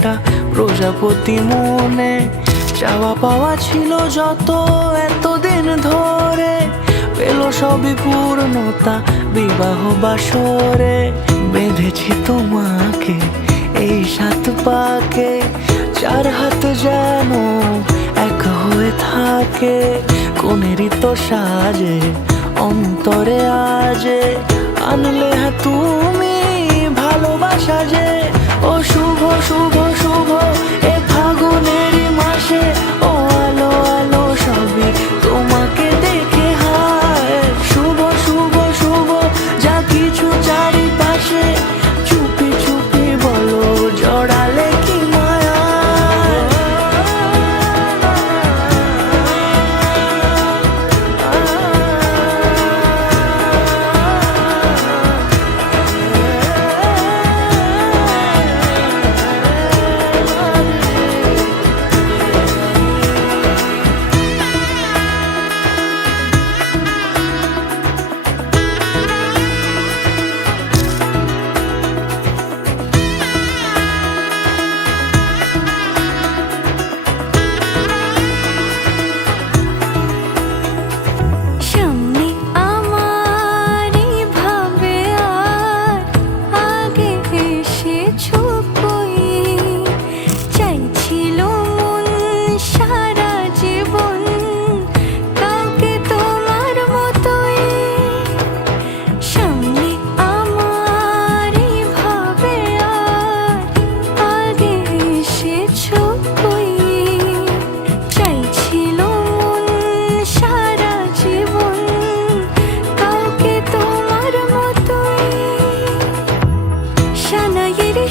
একটা প্রজাপতি মনে। চাওয়া পাওয়া ছিল যত এতদিন ধরে, পেল সবই পূর্ণতা বিবাহ বাসরে। বেঁধেছি তোমাকে এই 7 পাকে, 4 হাত যেন এক হয়ে থাকে। কোনেরই তো সাজে অন্তরে আজে, আনলে হ্যাঁ তুমি ভালোবাসা যে। ও শুভ শুভ শুভ এ ফাগুনেরই মাসে, ও আলো আলো সবই তোমাকে দেখে হায়। শুভ শুভ শুভ যা কিছু চারিপাশে, চুপি চুপি বলো জড়ালে কি মায়া।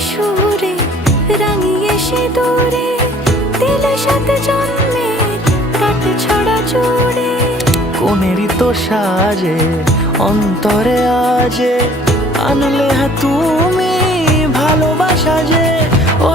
সুরে রাঙিয়ে সে দূরে দিলে 7 জন্মের কাট ছড়া জুড়ে। কোনেরই তো সাজে অন্তরে আজে, আনলে হ্যাঁ তুমি ভালোবাসা যে। ও